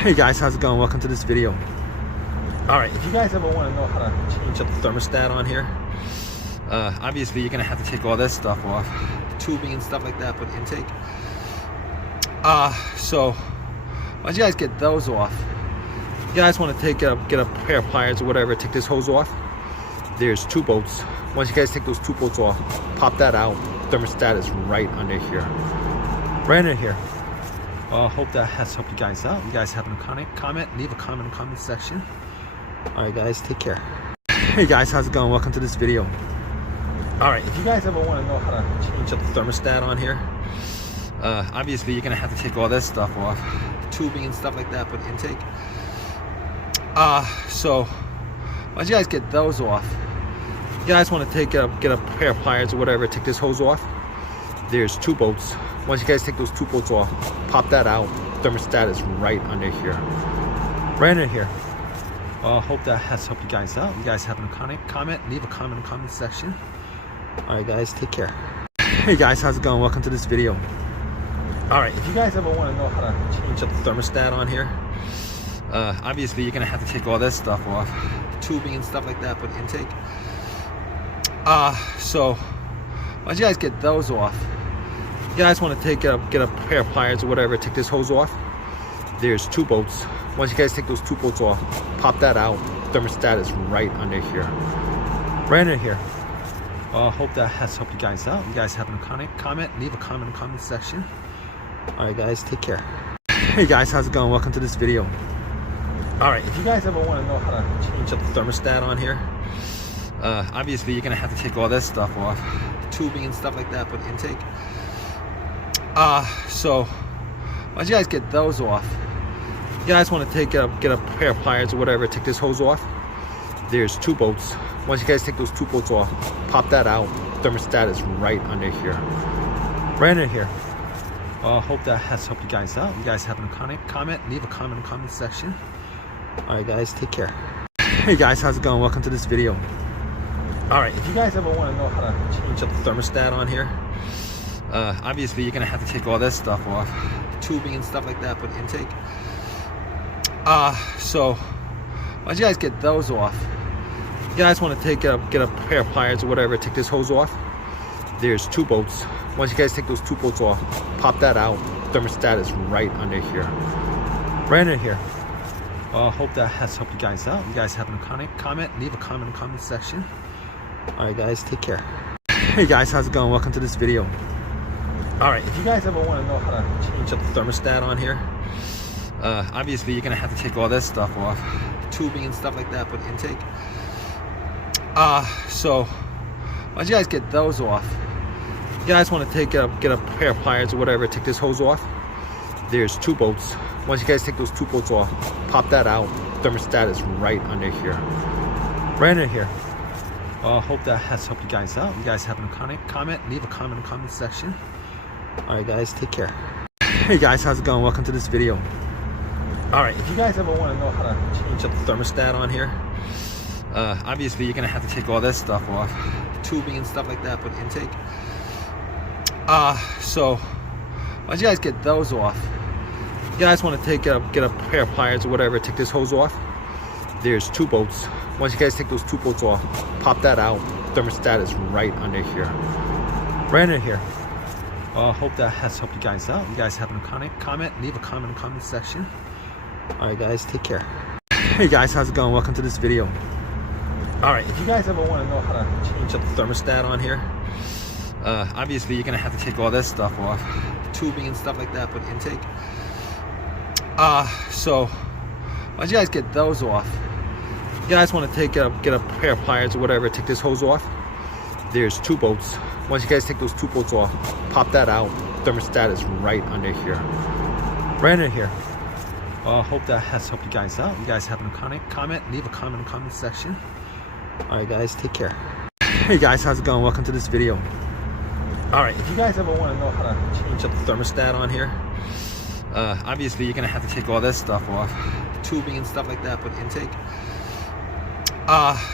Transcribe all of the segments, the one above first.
Hey guys, how's it going? Welcome to this video. Alright, if you guys ever want to know how to change up the thermostat on here, obviously you're going to have to take all this stuff off, tubing and stuff like that, but intake. So once you guys get those off, you guys want to get a pair of pliers or whatever, take this hose off. There's two bolts. Once you guys take those two bolts off, pop that out. Thermostat is right under here. Right under here. Hope that has helped you guys out. You guys have a comment, leave a comment in the comment section. Alright guys, take care. Hey guys, how's it going? Welcome to this video. Alright, if you guys ever want to know how to change up the thermostat on here, obviously you're going to have to take all this stuff off, tubing and stuff like that, but intake. So once you guys get those off, you guys want to get a pair of pliers or whatever, take this hose off. There's two bolts. Once you guys take those two bolts off, pop that out. Thermostat is right under here. Right under here. Hope that has helped you guys out. You guys have a comment, leave a comment in the comment section. Alright guys, take care. Hey guys, how's it going? Welcome to this video. Alright, if you guys ever want to know how to change up the thermostat on here, obviously you're going to have to take all this stuff off, tubing and stuff like that, but intake. So once you guys get those off, you guys want to get a pair of pliers or whatever, take this hose off. There's two bolts. Once you guys take those two bolts off, pop that out. Thermostat is right under here. Right under here. Hope that has helped you guys out. You guys have a comment, leave a comment in the comment section. Alright guys, take care. Hey guys, how's it going? Welcome to this video. Alright, if you guys ever want to know how to change up the thermostat on here, obviously you're going to have to take all this stuff off, tubing and stuff like that, but intake. So once you guys get those off, you guys want to get a pair of pliers or whatever, take this hose off. There's two bolts. Once you guys take those two bolts off, pop that out. Thermostat is right under here. Right under here. Hope that has helped you guys out. You guys have a comment, leave a comment in the comment section. Alright guys, take care. Hey guys, how's it going? Welcome to this video. Alright, if you guys ever want to know how to change up the thermostat on here, obviously you're going to have to take all this stuff off, tubing and stuff like that, but intake. So once you guys get those off, you guys want to get a pair of pliers or whatever, take this hose off. There's two bolts. Once you guys take those two bolts off, pop that out. Thermostat is right under here. Right under here. Hope that has helped you guys out. You guys have a comment, leave a comment in the comment section. Alright guys, take care. Hey guys, how's it going? Welcome to this video. Alright, if you guys ever want to know how to change up the thermostat on here, obviously you're going to have to take all this stuff off, tubing and stuff like that, but intake. So once you guys get those off, you guys want to get a pair of pliers or whatever, take this hose off. There's two bolts. Once you guys take those two bolts off, pop that out. Thermostat is right under here. Right under here. Hope that has helped you guys out. You guys have a comment, leave a comment in the comment section. Alright guys, take care. Hey guys, how's it going? Welcome to this video. Alright, if you guys ever want to know how to change up the thermostat on here, obviously you're going to have to take all this stuff off, tubing and stuff like that, but intake. So once you guys get those off, you guys want to get a pair of pliers or whatever, take this hose off. There's two bolts. Once you guys take those two bolts off, pop that out. Thermostat is right under here. Right under here. Hope that has helped you guys out. You guys have a comment, leave a comment in the comment section. Alright guys, take care. Hey guys, how's it going? Welcome to this video. Alright, if you guys ever want to know how to change up the thermostat on here, obviously you're going to have to take all this stuff off, tubing and stuff like that, but intake. So once you guys get those off, you guys want to get a pair of pliers or whatever, take this hose off. There's two bolts. Once you guys take those two bolts off, pop that out. Thermostat is right under here. Right under here. Hope that has helped you guys out. You guys have a comment, leave a comment in the comment section. Alright guys, take care. Hey guys, how's it going? Welcome to this video. Alright, if you guys ever want to know how to change up the thermostat on here, obviously you're going to have to take all this stuff off, tubing and stuff like that, but intake.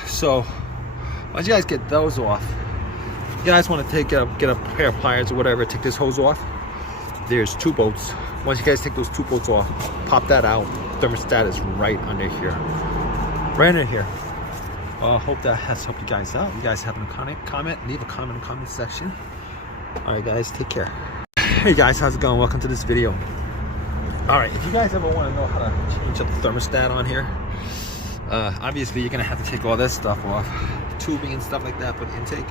So once you guys get those off, you guys want to get a pair of pliers or whatever, take this hose off. There's two bolts. Once you guys take those two bolts off, pop that out. Thermostat is right under here. Right under here. Hope that has helped you guys out. You guys have a comment, leave a comment in the comment section. Alright guys, take care. Hey guys, how's it going? Welcome to this video. Alright, if you guys ever want to know how to change up the thermostat on here, obviously you're going to have to take all this stuff off. Tubing and stuff like that, but intake.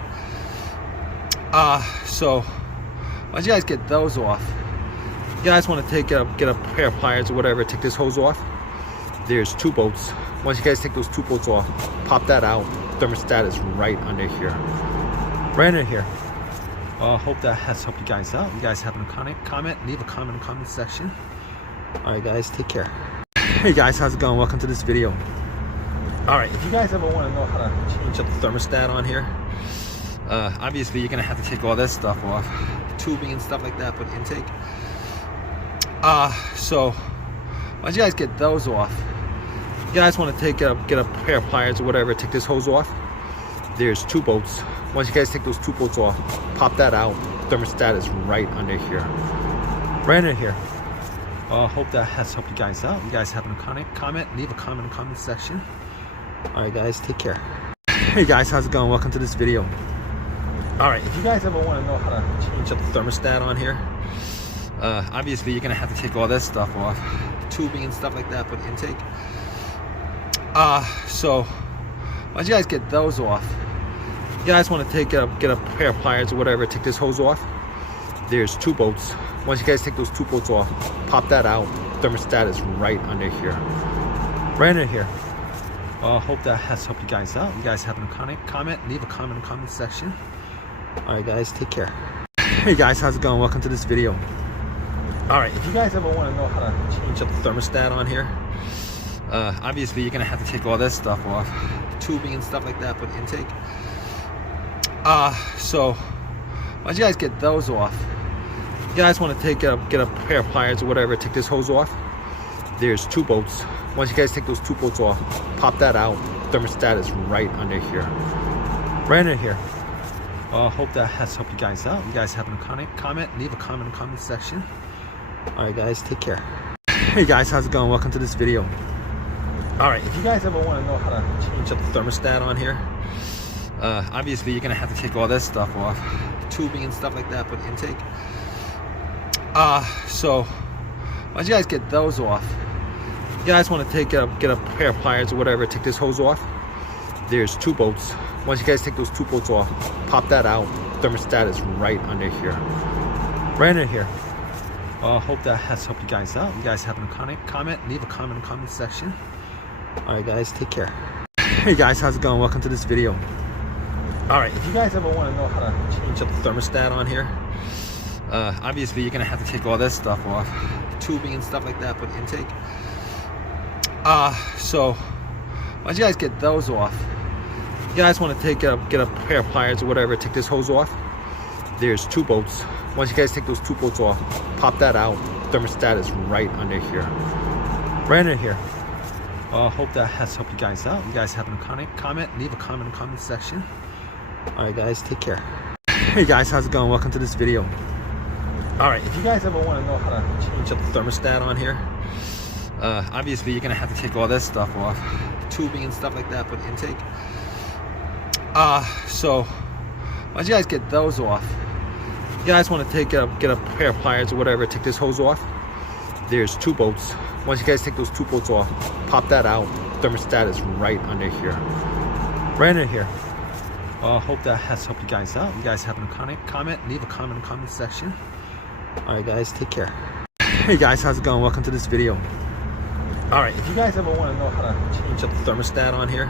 So once you guys get those off, you guys want to get a pair of pliers or whatever, take this hose off. There's two bolts. Once you guys take those two bolts off, pop that out. Thermostat is right under here. Right under here. Hope that has helped you guys out. You guys have a comment, leave a comment in the comment section. Alright guys, take care. Hey guys, how's it going? Welcome to this video. Alright, if you guys ever want to know how to change up the thermostat on here, obviously you're going to have to take all this stuff off. Tubing and stuff like that, but intake. So once you guys get those off, you guys want to get a pair of pliers or whatever, take this hose off. There's two bolts. Once you guys take those two bolts off, pop that out. Thermostat is right under here. Right under here. Hope that has helped you guys out. You guys have a comment, leave a comment in the comment section. Alright guys, take care. Hey guys, how's it going? Welcome to this video. Alright, if you guys ever want to know how to change up the thermostat on here, obviously you're going to have to take all this stuff off. Tubing and stuff like that, but intake. So once you guys get those off, you guys want to get a pair of pliers or whatever, take this hose off. There's two bolts. Once you guys take those two bolts off, pop that out. Thermostat is right under here. Right under here. Hope that has helped you guys out. You guys have a comment, leave a comment in the comment section. Alright guys, take care. Hey guys, how's it going? Welcome to this video. Alright, if you guys ever want to know how to change up the thermostat on here, obviously you're going to have to take all this stuff off. Tubing and stuff like that, but intake. So once you guys get those off, you guys want to get a pair of pliers or whatever, take this hose off. There's two bolts. Once you guys take those two bolts off, pop that out. Thermostat is right under here. Right under here. Hope that has helped you guys out. You guys have a comment, leave a comment in the comment section. Alright guys, take care. Hey guys, how's it going? Welcome to this video. Alright, if you guys ever want to know how to change up the thermostat on here, obviously you're going to have to take all this stuff off. Tubing and stuff like that, but intake. So once you guys get those off, you guys want to get a pair of pliers or whatever, take this hose off. There's two bolts. Once you guys take those two bolts off, pop that out. Thermostat is right under here. Right under here. Hope that has helped you guys out. You guys have a comment, leave a comment in the comment section. Alright guys, take care. Hey guys, how's it going? Welcome to this video. Alright, if you guys ever want to know how to change up the thermostat on here, obviously you're going to have to take all this stuff off. Tubing and stuff like that, but intake. So once you guys get those off, you guys want to get a pair of pliers or whatever, take this hose off. There's two bolts. Once you guys take those two bolts off, pop that out. Thermostat is right under here. Right under here. Hope that has helped you guys out. You guys have a comment, leave a comment in the comment section. Alright guys, take care. Hey guys, how's it going? Welcome to this video. Alright, if you guys ever want to know how to change up the thermostat on here, obviously you're going to have to take all this stuff off. Tubing and stuff like that, but intake. So once you guys get those off, you guys want to get a pair of pliers or whatever, take this hose off. There's two bolts. Once you guys take those two bolts off, pop that out. Thermostat is right under here. Right under here. Hope that has helped you guys out. You guys have a comment, leave a comment in the comment section. Alright guys, take care. Hey guys, how's it going? Welcome to this video. Alright, if you guys ever want to know how to change up the thermostat on here,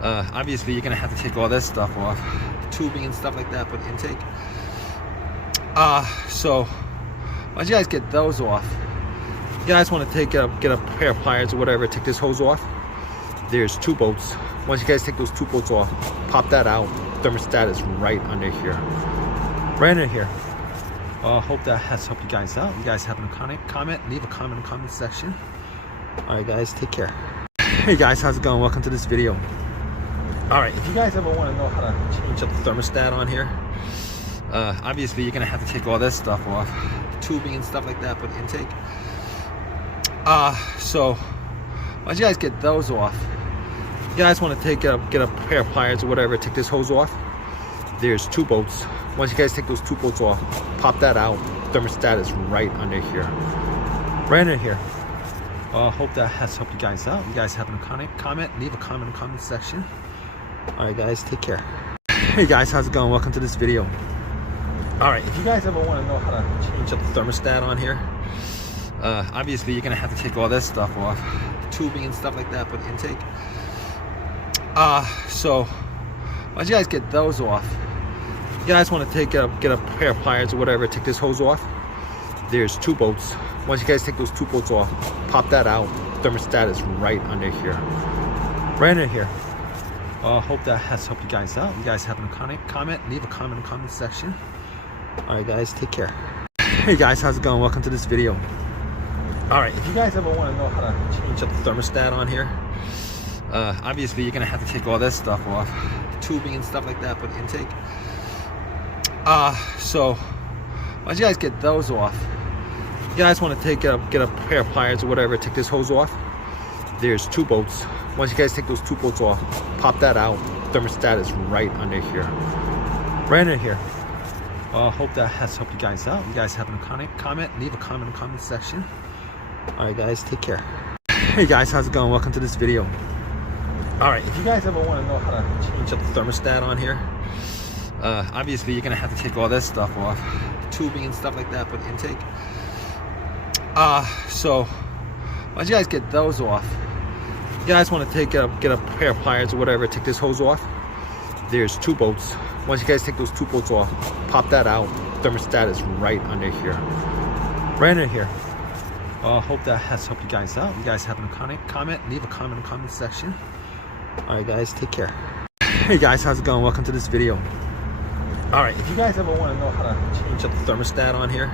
obviously you're going to have to take all this stuff off. Tubing and stuff like that, but intake. So once you guys get those off, you guys want to get a pair of pliers or whatever, take this hose off. There's two bolts. Once you guys take those two bolts off, pop that out. Thermostat is right under here. Right under here. Hope that has helped you guys out. You guys have a comment, leave a comment in the comment section. Alright guys, take care. Hey guys, how's it going? Welcome to this video. Alright, if you guys ever want to know how to change up the thermostat on here, obviously you're going to have to take all this stuff off. Tubing and stuff like that, but intake. So once you guys get those off, you guys want to get a pair of pliers or whatever, take this hose off. There's two bolts. Once you guys take those two bolts off, pop that out. Thermostat is right under here. Right under here. Hope that has helped you guys out. You guys have a comment, leave a comment in the comment section. Alright guys, take care. Hey guys, how's it going? Welcome to this video. Alright, if you guys ever want to know how to change up the thermostat on here, obviously you're going to have to take all this stuff off. The tubing and stuff like that for the intake. So once you guys get those off, you guys want to get a pair of pliers or whatever, take this hose off. There's two bolts. Once you guys take those two bolts off, pop that out. Thermostat is right under here. Right under here. Hope that has helped you guys out. You guys have a comment, leave a comment in the comment section. Alright guys, take care. Hey guys, how's it going? Welcome to this video. Alright, if you guys ever want to know how to change up the thermostat on here, obviously you're going to have to take all this stuff off. The tubing and stuff like that for the intake. So once you guys get those off, you guys want to get a pair of pliers or whatever, take this hose off. There's two bolts. Once you guys take those two bolts off, pop that out. Thermostat is right under here. Right under here. Hope that has helped you guys out. You guys have a comment, leave a comment in the comment section. Alright guys, take care. Hey guys, how's it going? Welcome to this video. Alright, if you guys ever want to know how to change up the thermostat on here, obviously you're going to have to take all this stuff off. The tubing and stuff like that for the intake. So once you guys get those off, you guys want to get a pair of pliers or whatever, take this hose off. There's two bolts. Once you guys take those two bolts off, pop that out. Thermostat is right under here. Right under here. Hope that has helped you guys out. You guys have a comment, leave a comment in the comment section. Alright guys, take care. Hey guys, how's it going? Welcome to this video. Alright, if you guys ever want to know how to change up the thermostat on here,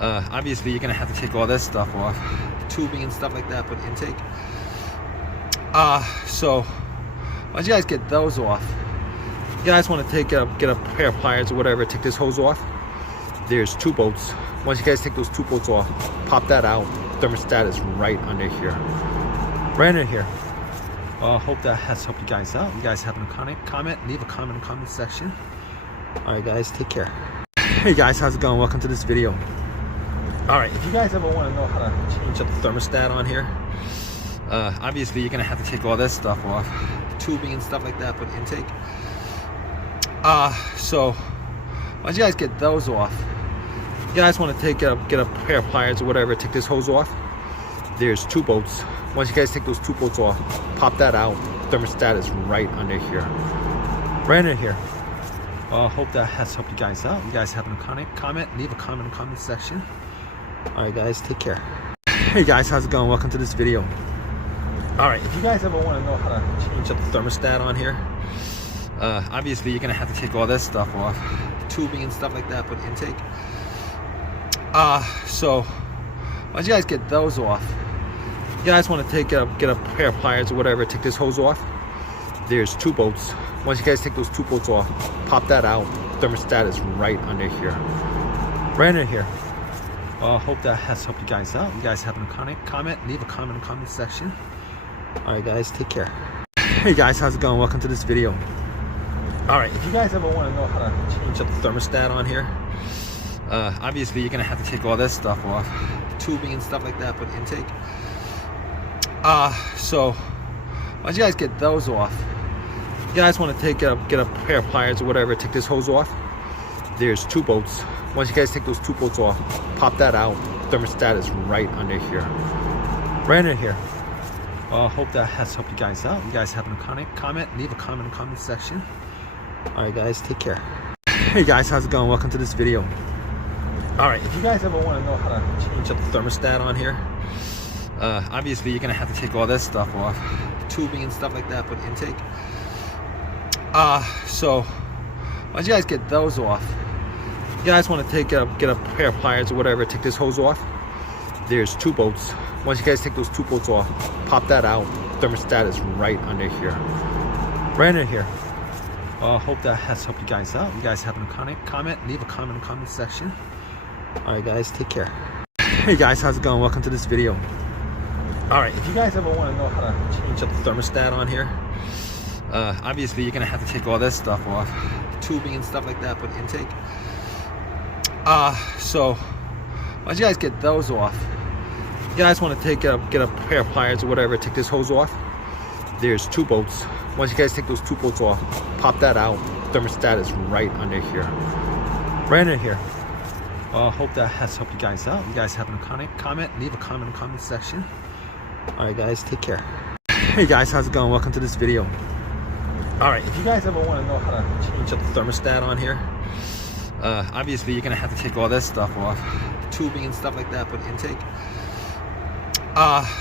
obviously you're going to have to take all this stuff off. The tubing and stuff like that for the intake. So once you guys get those off, you guys want to get a pair of pliers or whatever, take this hose off. There's two bolts. Once you guys take those two bolts off, pop that out. Thermostat is right under here. Right under here. Hope that has helped you guys out. You guys have a comment, leave a comment in the comment section. Alright guys, take care. Hey guys, how's it going? Welcome to this video. Alright, if you guys ever want to know how to change up the thermostat on here, obviously you're going to have to take all this stuff off. The tubing and stuff like that for the intake. So once you guys get those off, you guys want to get a pair of pliers or whatever, take this hose off. There's two bolts. Once you guys take those two bolts off, pop that out. Thermostat is right under here. Right under here. Hope that has helped you guys out. You guys have a comment, leave a comment in the comment section. Alright guys, take care. Hey guys, how's it going? Welcome to this video. Alright, if you guys ever want to know how to change up the thermostat on here, obviously you're going to have to take all this stuff off. The tubing and stuff like that for the intake. So once you guys get those off, you guys want to get a pair of pliers or whatever, take this hose off. There's two bolts. Once you guys take those two bolts off, pop that out. Thermostat is right under here. Right under here. Hope that has helped you guys out. You guys have a comment, leave a comment in the comment section. Alright guys, take care. Hey guys, how's it going? Welcome to this video. Alright, if you guys ever want to know how to change up the thermostat on here, obviously you're going to have to take all this stuff off. The tubing and stuff like that for the intake. So once you guys get those off, you guys want to get a pair of pliers or whatever, take this hose off. There's two bolts. Once you guys take those two bolts off, pop that out. Thermostat is right under here. Right under here. Hope that has helped you guys out. You guys have a comment, leave a comment in the comment section. Alright guys, take care. Hey guys, how's it going? Welcome to this video. Alright, if you guys ever want to know how to change up the thermostat on here, obviously you're going to have to take all this stuff off. The tubing and stuff like that for the intake. So once you guys get those off, you guys want to get a pair of pliers or whatever, take this hose off. There's two bolts. Once you guys take those two bolts off, pop that out. Thermostat is right under here. Right under here. Hope that has helped you guys out. You guys have a comment, leave a comment in the comment section. Alright guys, take care. Hey guys, how's it going? Welcome to this video. All right, if you guys ever want to know how to change up the thermostat on here, obviously you're gonna have to take all this stuff off, the tubing and stuff like that for the intake. So once you guys get those off, you guys want to get a pair of pliers or whatever, take this hose off. There's 2 bolts. Once you guys take those 2 bolts off, pop that out. Thermostat is right under here, right under here. Hope that has helped you guys out. You guys have a comment, leave a comment in the comment section. All right, guys, take care. Hey guys, how's it going? Welcome to this video. All right, if you guys ever want to know how to change up the thermostat on here, obviously you're gonna have to take all this stuff off, the tubing and stuff like that for the intake.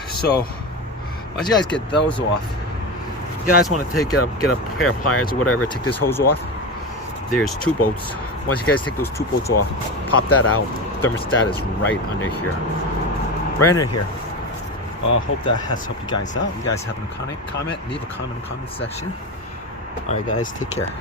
So once you guys get those off, you guys want to get a pair of pliers or whatever, take this hose off. There's 2 bolts. Once you guys take those 2 bolts off, pop that out. Thermostat is right under here, right under here. Hope that has helped you guys out. You guys have a comment, leave a comment in the comment section. All right, guys, take care.